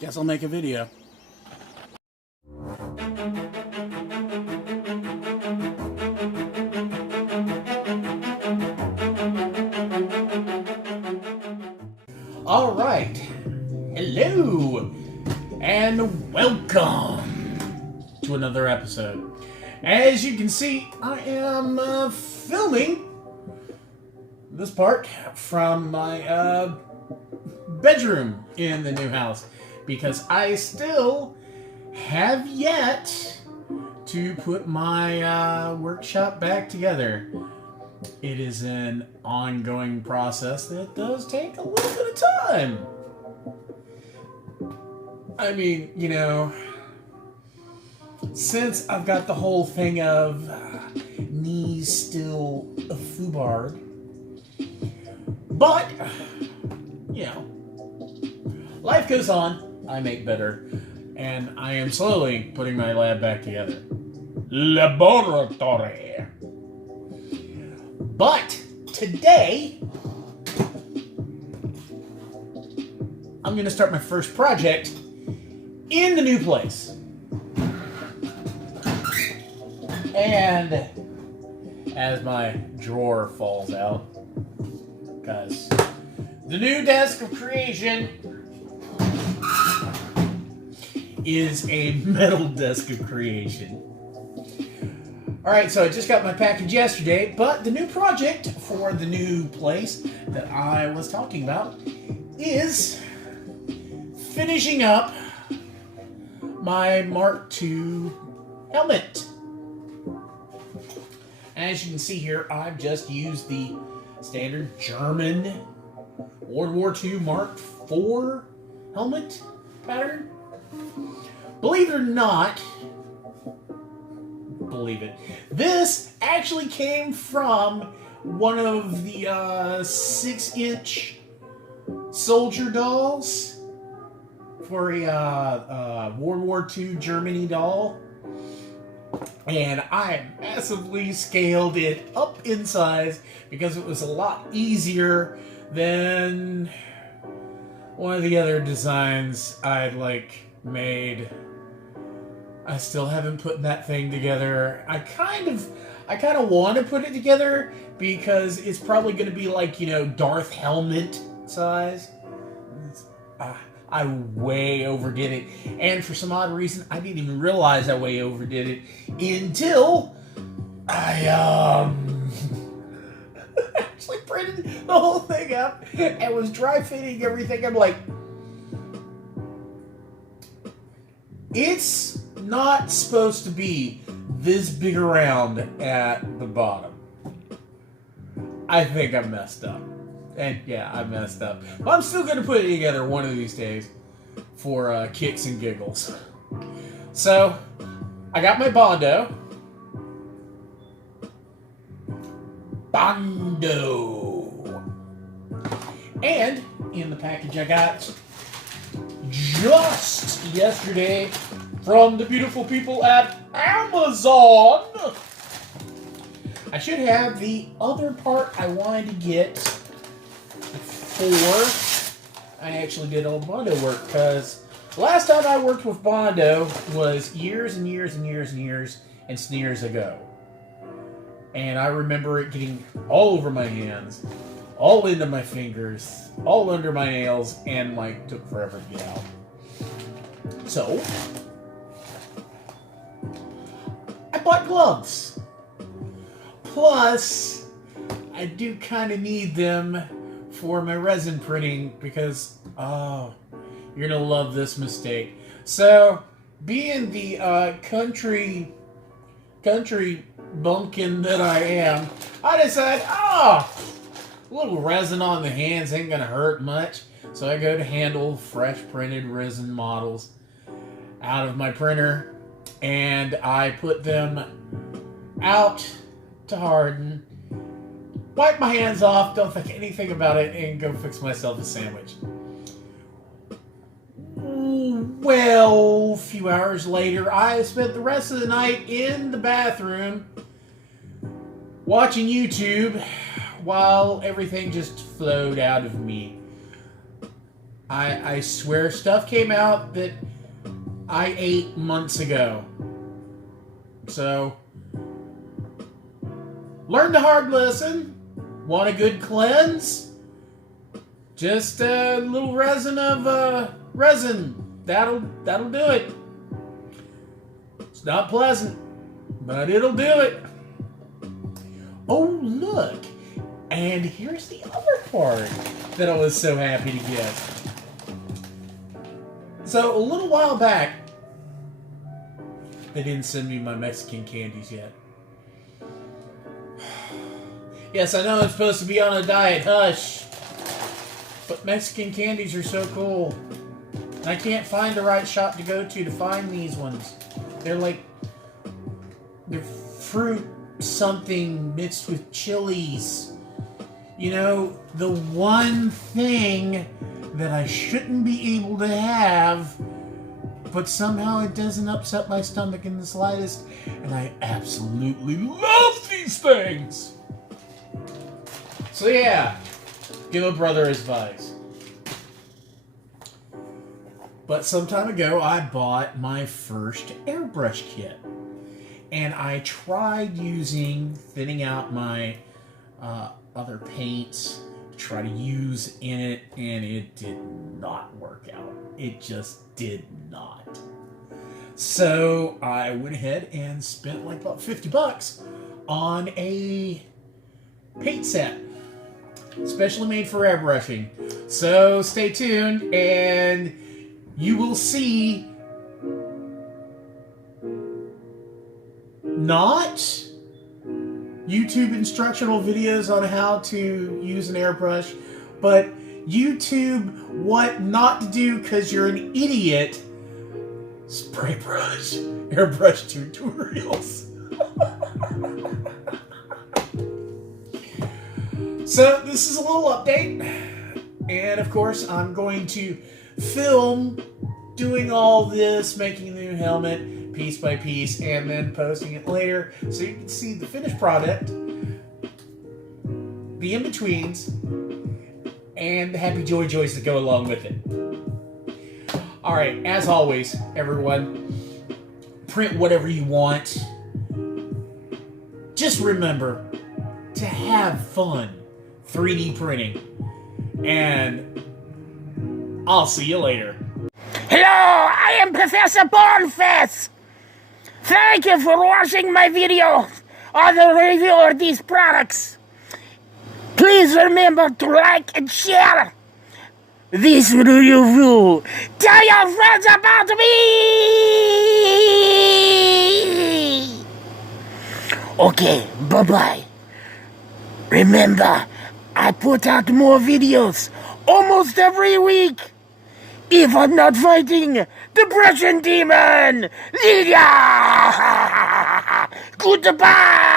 Guess I'll make a video. All right. Hello and welcome to another episode. As you can see, I am filming this part from my bedroom in the new house because I still have yet to put my workshop back together. It is an ongoing process that does take a little bit of time. I mean, you know, since I've got the whole thing of knees still a foobard, but, you know, life goes on, I make better, and I am slowly putting my lab back together. Laboratory. But today, I'm going to start my first project in the new place. And as my drawer falls out, because the new desk of creation is a metal desk of creation. Alright, so I just got my package yesterday, but the new project for the new place that I was talking about is finishing up my Mark II helmet. As you can see here, I've just used the standard German World War II Mark IV helmet pattern. Believe it or not, believe it, this actually came from one of the 6-inch soldier dolls for a World War II Germany doll. And I massively scaled it up in size because it was a lot easier than one of the other designs I'd made. I still haven't put that thing together. I kind of want to put it together because it's probably going to be like, you know, Darth helmet size. I way overdid it, and for some odd reason, I didn't even realize I way overdid it until I actually printed the whole thing up and was dry fitting everything. I'm like, it's not supposed to be this big around at the bottom. I think I messed up. And yeah, I messed up. But I'm still going to put it together one of these days for kicks and giggles. So, I got my Bondo. And in the package I got just yesterday from the beautiful people at Amazon. I should have the other part I wanted to get before I actually did all Bondo work, because last time I worked with Bondo was years and years and years and years and sneers ago. And I remember it getting all over my hands, all into my fingers, all under my nails, and took forever to get out. So, I bought gloves. Plus, I do kind of need them for my resin printing because, oh, you're going to love this mistake. So, being the country bumpkin that I am, I decided, a little resin on the hands ain't going to hurt much. So I go to handle fresh printed resin models out of my printer, and I put them out to harden, wipe my hands off, don't think anything about it, and go fix myself a sandwich. Well, a few hours later, I spent the rest of the night in the bathroom watching YouTube while everything just flowed out of me. I swear stuff came out that I ate months ago. So, learn the hard lesson. Want a good cleanse? Just a little resin of resin. That'll do it. It's not pleasant, but it'll do it. Oh, look. And here's the other part that I was so happy to get. So, a little while back, they didn't send me my Mexican candies yet. Yes, I know I'm supposed to be on a diet, hush. But Mexican candies are so cool. I can't find the right shop to go to find these ones. They're fruit something mixed with chilies. You know, the one thing that I shouldn't be able to have, but somehow it doesn't upset my stomach in the slightest, and I absolutely love these things! So yeah, give a brother advice. But some time ago, I bought my first airbrush kit. And I tried thinning out my other paints to try to use in it, and it did not work out. It just did not. So I went ahead and spent like about $50 on a paint set, specially made for airbrushing. So stay tuned, and you will see not YouTube instructional videos on how to use an airbrush, but YouTube what not to do because you're an idiot. Spray brush, airbrush tutorials. So this is a little update, and of course I'm going to film doing all this, making a new helmet piece by piece, and then posting it later so you can see the finished product, the in-betweens, and the happy joys that go along with it. Alright, as always, everyone, print whatever you want. Just remember to have fun 3D printing, and I'll see you later. Hello, I am Professor Ballface. Thank you for watching my video on the review of these products. Please remember to like and share this review. Tell your friends about me. Okay, bye-bye. Remember, I put out more videos almost every week. If I'm not fighting the Prussian demon, Lydia! Goodbye!